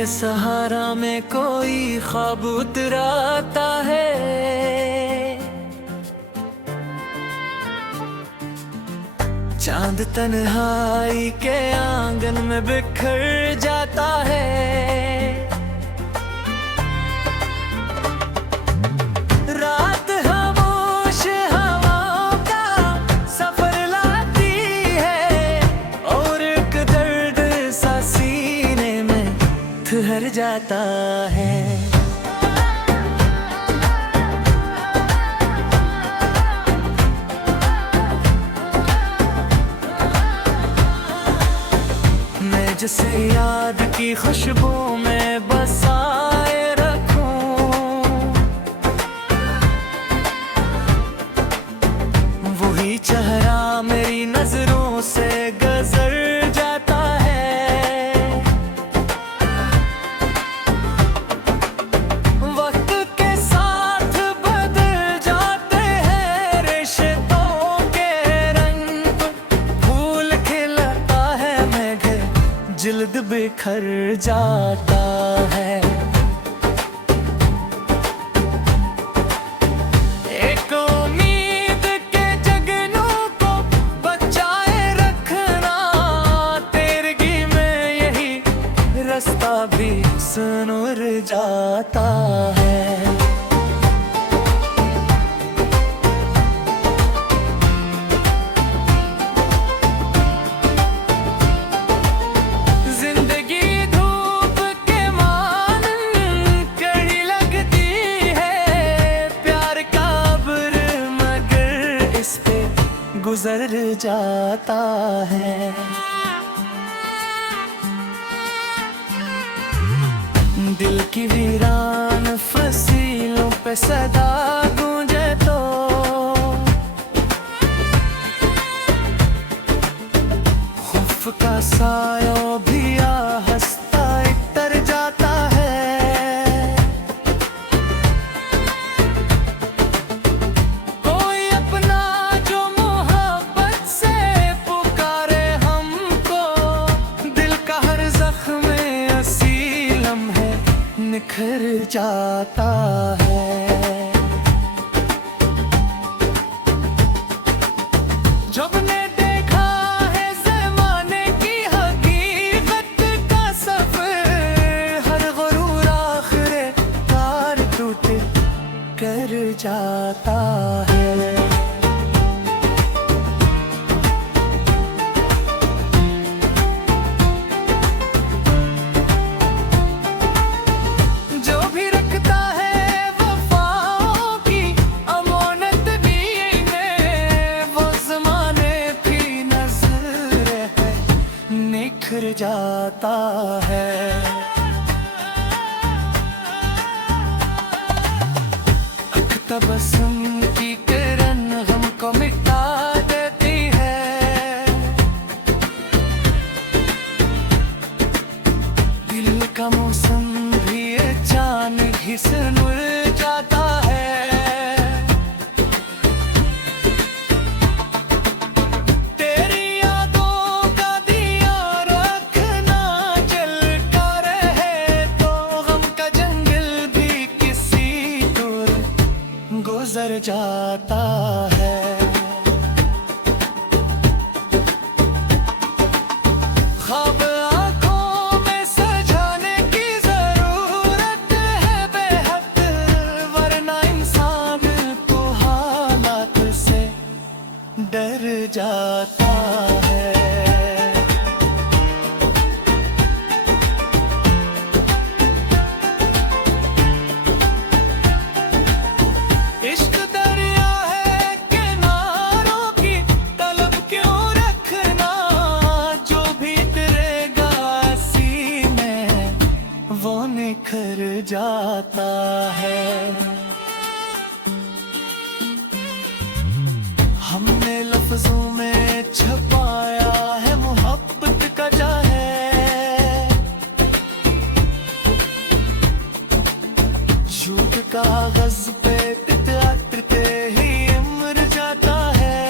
के सहारा में कोई ख्वाब उतराता है। चांद तन्हाई के आंगन में बिखर जाता है। रात खामोश हवाओं का सफर लाती है और एक दर्द सा सीने में ठहर जाता है। जिसे याद की खुशबू में बसाए रखूं, वही चेहरा मेरी नजरों से गुजर जाता है। वक्त के साथ बदल जाते हैं रिश्तों के रंग, फूल खिलता है मेघ जिल्द बिखर जाता है। एक उम्मीद के जगनों को बचाए रखना, तेरगी में यही रास्ता भी सुनुर जाता है। गुजर जाता है। दिल की वीरान फसीलों पे सदा गूंजे तो खौफ का साया भी हंसता इतर जाता है। कोई अपना जो मोहब्बत से पुकारे हमको, दिल का हर जख्म हसी लम्हे निखर जाता है। जब ने देखा है ज़माने की हकीकत का सफर, हर गुरूर आखिरे कार टूट कर जाता है। जो भी रखता है वफाओं की अमानत नीने, वो ज़माने की नज़र है निखर जाता है। तबस्सुम की किरण गम को मिटा देती है। दिल का मौसम भी अचानक ही सुनुर जाता है। तेरी यादों का दिया रखना जल कर रहे तो गम का जंगल भी किसी दूर गुजर जाता है। ख्वाब आँखों में सजाने की जरूरत है बेहद, वरना इंसान तो हालात से डर जाता है। इश्क दरिया है किनारों की तलब क्यों रखना, जो भी तेरेगा सीने वो निखर जाता है। हमने लफ्जों में छपाया है मोहब्बत का जहर, झूठ कागज पे तितराते ही मर जाता है।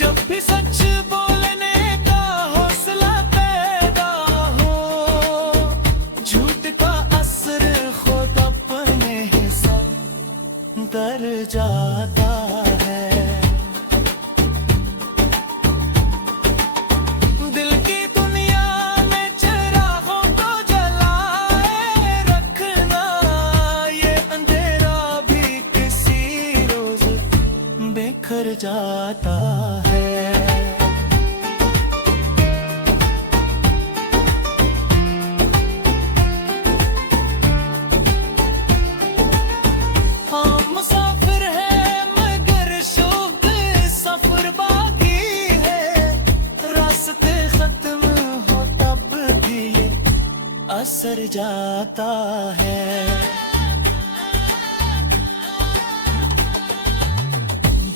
जब भी सच बोलने का डर जाता है। दिल की दुनिया में चिरागों को जलाए रखना, ये अंधेरा भी किसी रोज बिखर जाता है। असर जाता है।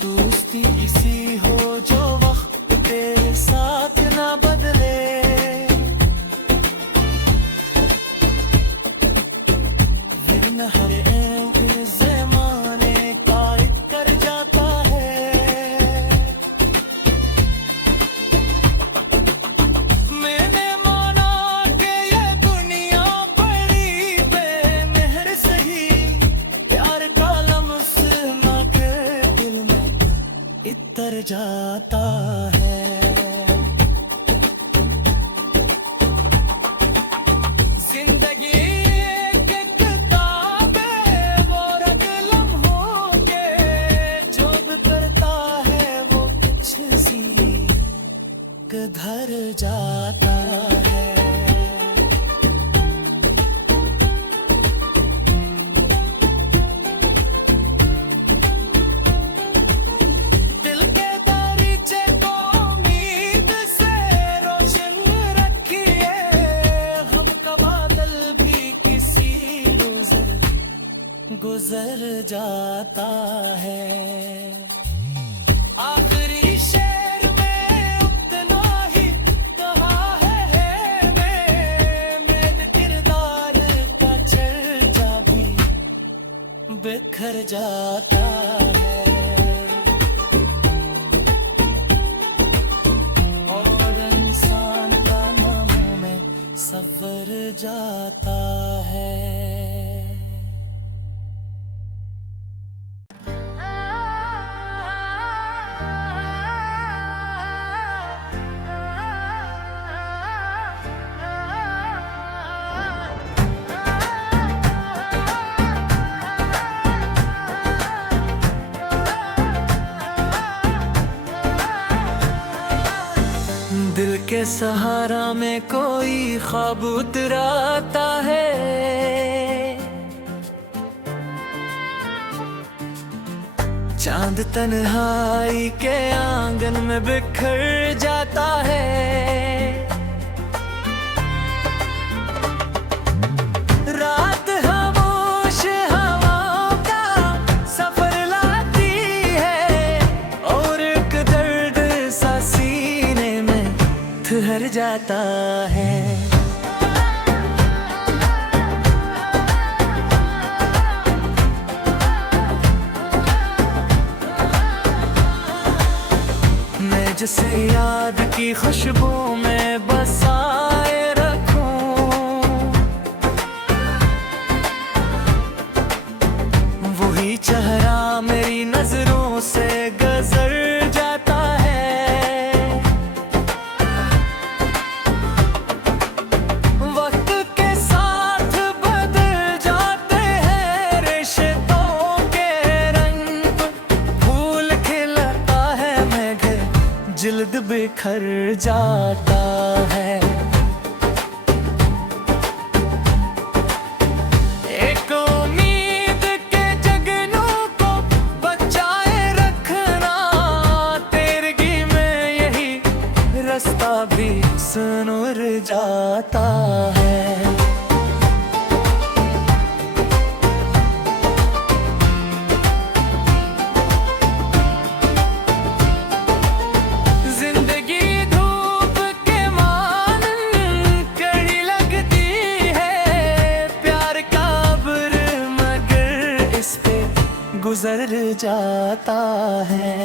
दोस्ती किसी हो जो वक्त तेरे साथ ना बदले, वरना हर ज़माने का एक कर जाता है। मैंने माना कि ये दुनिया बड़ी बेमेहर सही, प्यार का लम्स ना के दिल में इतर जाता है। जिंदगी एक किताब है, वो रंग लम्हों के जो भी करता है वो कुछ सीख धर जाता है। दिल के दरीचे को उम्मीद से रोशन रखिए, हम का बादल भी किसी रोज गुजर जाता है। आखिरी शेर में उतना ही कहा है मेरे किरदार का चर्चा भी बिखर जाता है। और इंसान का नामों में सवर जाता है। दिल के सहारा में कोई ख्वाब उतराता है, चांद तन्हाई के आंगन में बिखर जाता है। रात खामोश हवाओं का सफर लाती है, और एक दर्द सा सीने में ठहर जाता है। मैं जिसे याद की खुशबू में बसाए रखूं, वही चेहरा मेरी नजरों से गुजर जाता है। वक्त के साथ बदल जाते हैं रिश्तों के रंग, फूल खिलता है मेघ जिल्द बिखर जाता है। एक उम्मीद के जगनों को बचाए रखना, तेरगी में यही रास्ता भी सुनुर जाता है। जिंदगी धूप के मानन कड़ी लगती है, प्यार का अब्र मगर इस पे गुजर जाता है।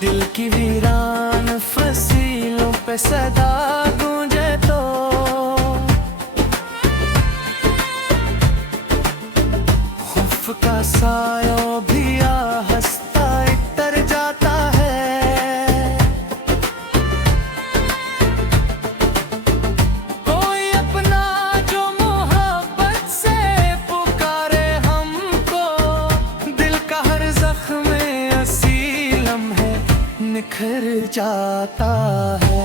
दिल की वीरान फसीलों पे सदा गूंजे तो सायों भी हंसता इतर जाता है। कोई अपना जो मोहब्बत से पुकारे हमको, दिल का हर जख्म असी लम्हे निखर जाता है।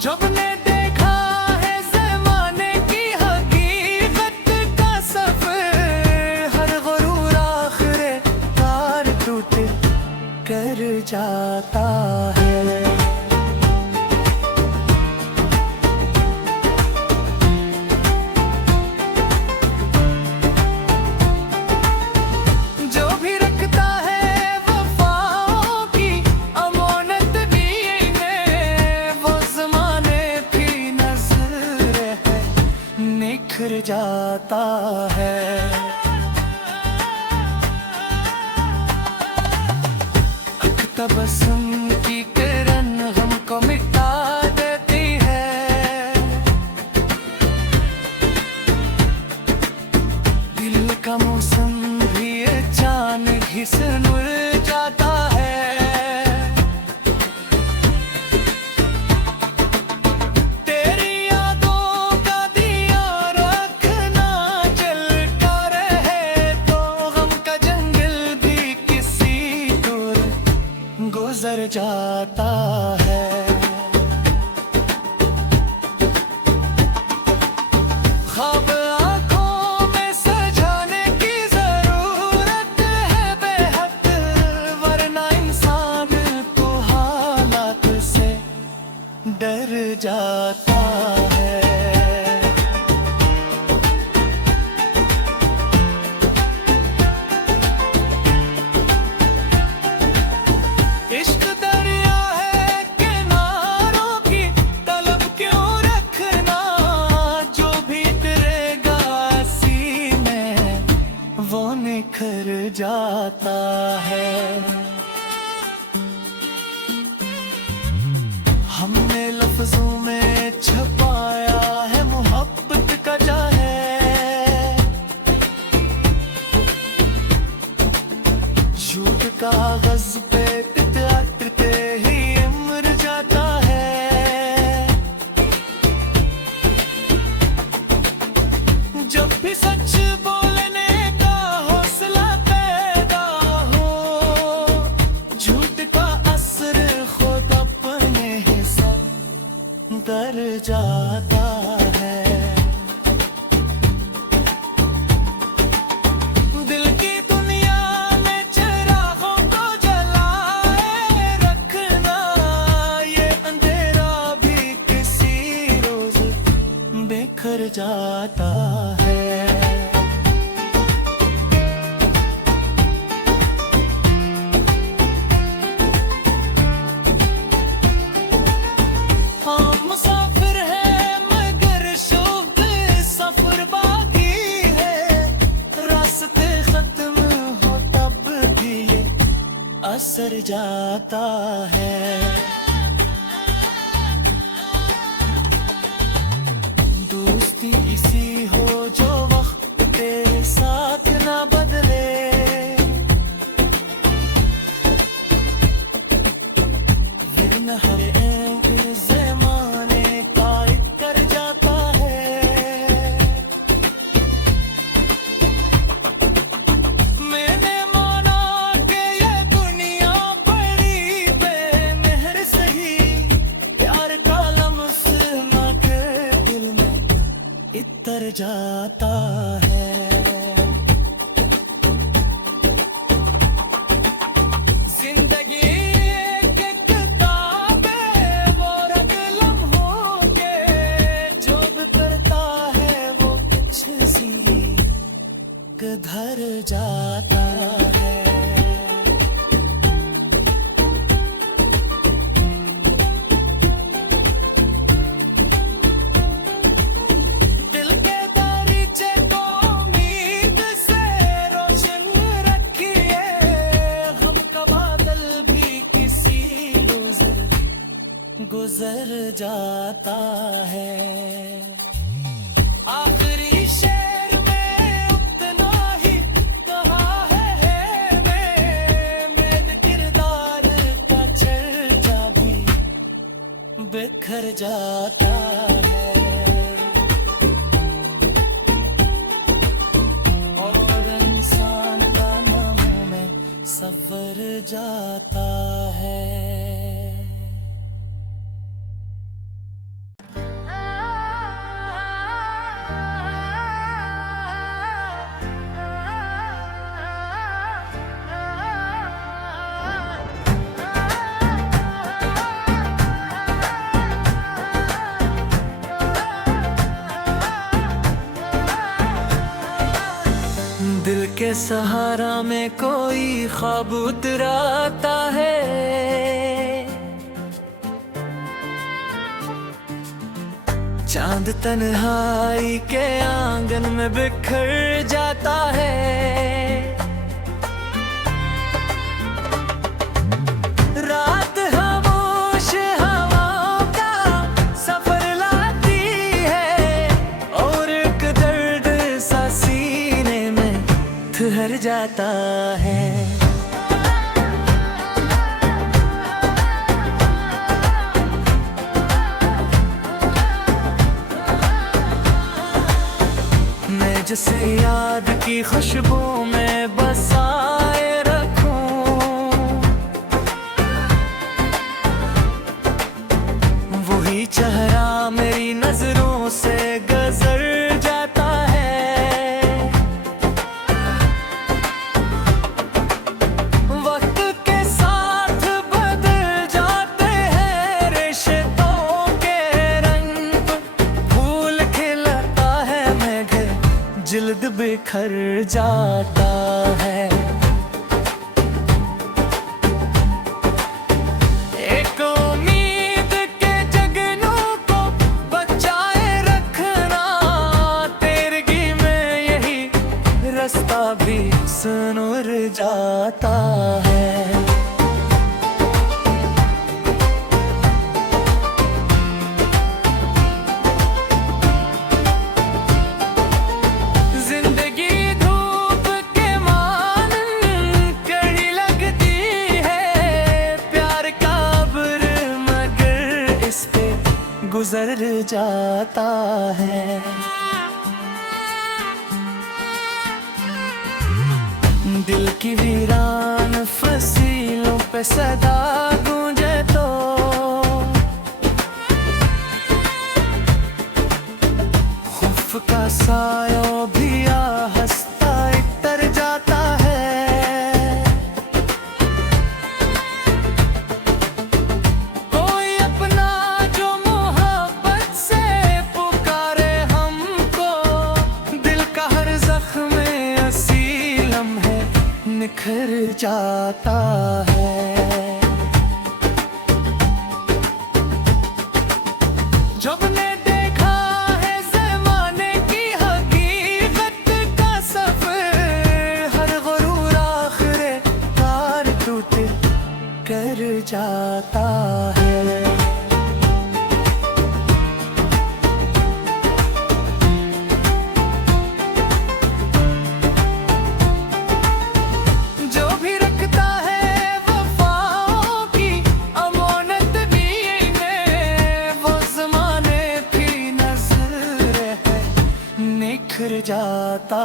जब ने देखा है ज़माने की हकीकत का सफ़र, हर गुरूर आखिरे कार टूट कर जाता है। जो भी रखता है वफाओं की अमानत नीने, वो ज़माने की नज़र है निखर जाता है। तबस्सुम की किरण गम को मिटा देती है। दिल का मौसम भी अचानक ही सुलझ जाता है। तेरी यादों का दिया रखना जलता रहे तो गम का जंगल भी किसी दूर गुजर जाता है। ख्वाब आँखों में सजाने की जरूरत है बेहद, वरना इंसान तो हालात से डर जाता है। इश्क दरिया है किनारों की तलब क्यों रखना, जो भी तेरेगा सीने वो निखर जाता है। हमने लफ्जों में छुपाया है मोहब्बत का जाहे, झूठ कागज पे तितते ही उम्र जाता है। जब भी सच बोलने का हौसला पैदा हो, झूठ का असर खुद अपने हिस्सा कर जाता है। दिल की दुनिया में चिरागों को जलाए रखना, ये अंधेरा भी किसी रोज बिखर जाता है। हम मुसाफिर हैं मगर शुभ सफर बाकी है, रास्ते खत्म हो तब भी ये असर जाता है। दोस्ती इसी हो जो वक्त तेरे साथ ना बदले, वरना हर एक ज़माने का एक कर जाता है। मैंने माना कि ये दुनिया बड़ी बेमेहर सही, प्यार का लम्स ना के दिल में इतर जाता है। जिंदगी एक किताब है, वो रंग लम्हों के, जो भी करता है वो कुछ सीख धर जाता है। दिल के दरीचे को उम्मीद से रोशन रखिए, गम का बादल भी किसी रोज गुजर जाता है। आखिरी शेर में उतना ही कहा है मेरे किरदार का चर्चा भी बिखर जाता है और इंसान का नामों में सवर जाता है। दिल के सहारा में कोई ख्वाब उतराता है, चांद तन्हाई के आंगन में बिखर जाता है। रात खामोश हवाओं का सफर लाती है और एक दर्द सा सीने में ठहर जाता है। मैं जिसे याद की खुशबू में बसाए रखूं, वही चेहरा मेरी नजरों से गुजर जाता है। वक्त के साथ बदल जाते हैं रिश्तों के रंग, फूल खिलता है मेघ जिल्द बिखर जाता है। एक उम्मीद के जगनों को बचाए रखना, तेरगी में यही रास्ता भी सुनुर जाता है। जिंदगी धूप के मानन कड़ी लगती है, प्यार का अब्र मगर इस पे गुजर जाता है। दिल की वीरान फसीलों पे सदा गूंजे तो खौफ का साया भी हंसता इतर जाता है। कोई अपना जो मोहब्बत से पुकारे हमको, दिल का हर जख्म असी लम्हे निखर जाता है। जब ने देखा है ज़माने की हकीकत का सफर, हर गुरूर आखिरे कार टूट कर जाता है। जो भी रखता है वफाओं की अमानत नीने, वो ज़माने की नज़र है निखर जाता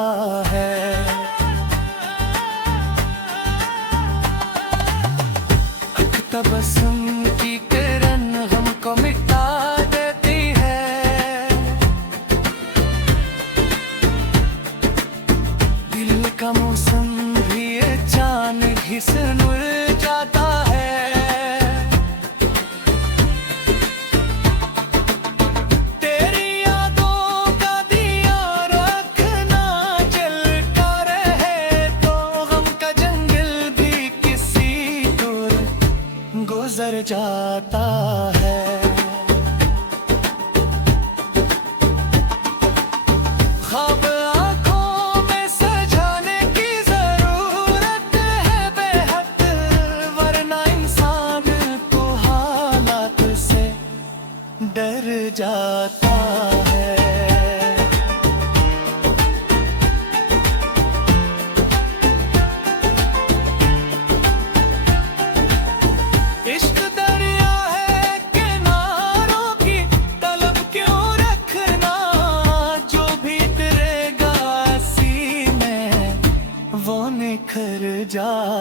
है। एक तबस्सुम की किरण गम को मिटा देती है, दिल का मौसम भी अचानक ही सुनुर जाता है। तेरी यादों का दिया रखना जल कर रहे तो गम का जंगल भी किसी दूर गुजर जाता है। ख्वाब आँखों में सजाने की जरूरत है बेहद, वरना इंसान तो हालात से डर जाता है।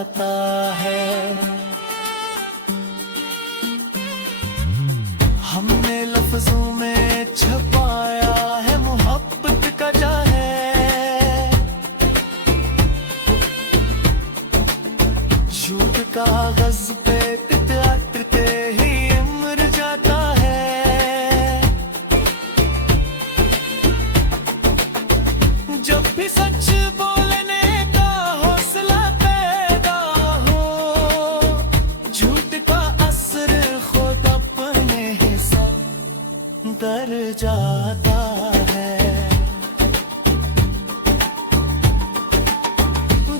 जाता है। हमने लफ्जों में छुपाया है मोहब्बत का है, झूठ कागज पे टिकते ही उम्र जाता है। जब भी सच बोलने का हौसला पैदा हो, झूठ का असर खुद अपने हिस्सा कर जाता है।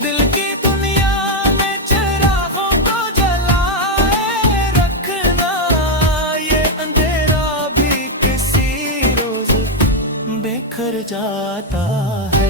दिल की दुनिया में चिरागों को जलाए रखना, ये अंधेरा भी किसी रोज बिखर जाता है।